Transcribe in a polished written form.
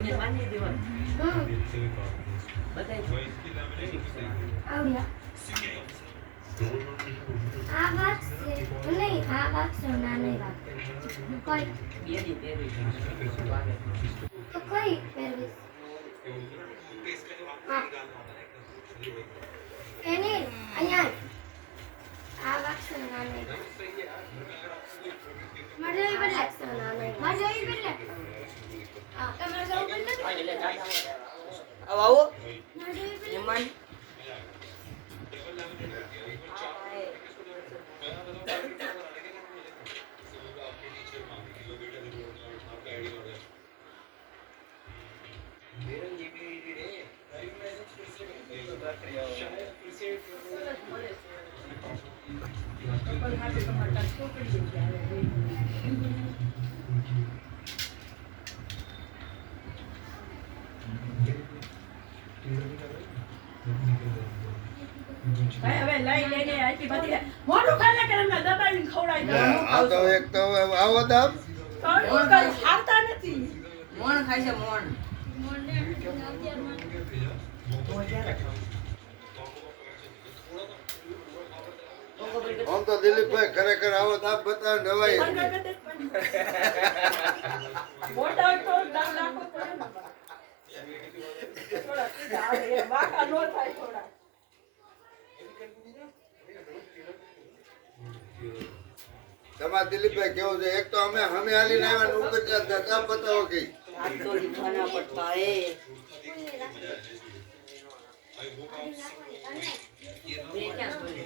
માન્ય દેવા બધાય આવ્યા આ વાત છે નહીં આ વાત છે ના નહીં વાત કોઈ બેરી બેરી તો કોઈ પહેરવી હા એને અહીંયા આ વાત છે ના નહીં મારે એ બદલે છે ના નહીં મારે એ બદલે હા તમારે જવું બદલે એટલે દાદા આવો મારે એ બદલે યમન ભાઈ હવે લઈ લઈને આટલી બધી મોઢું ખાલે કે એમને દબાવીને ખવડાવી દો આ તો એક તો આવો દાબ ખાતા નથી મોણ ખાય છે મોણ આમ તો દિલીપભાઈ ખરેખર આવો દાબ બતાવે નવાઈ મોટા તો દામ નાખો પડે ને થોડા સીધા આવે એ વાંકા નો થાય થોડા તમારે દિલીપભાઈ કેવું છે એક તો અમે હમે હાલીને આવ્યા ને ઉપર દાબ બતાવો કે આ તો લીધવાના પડતા એ બે ક્યાં બોલે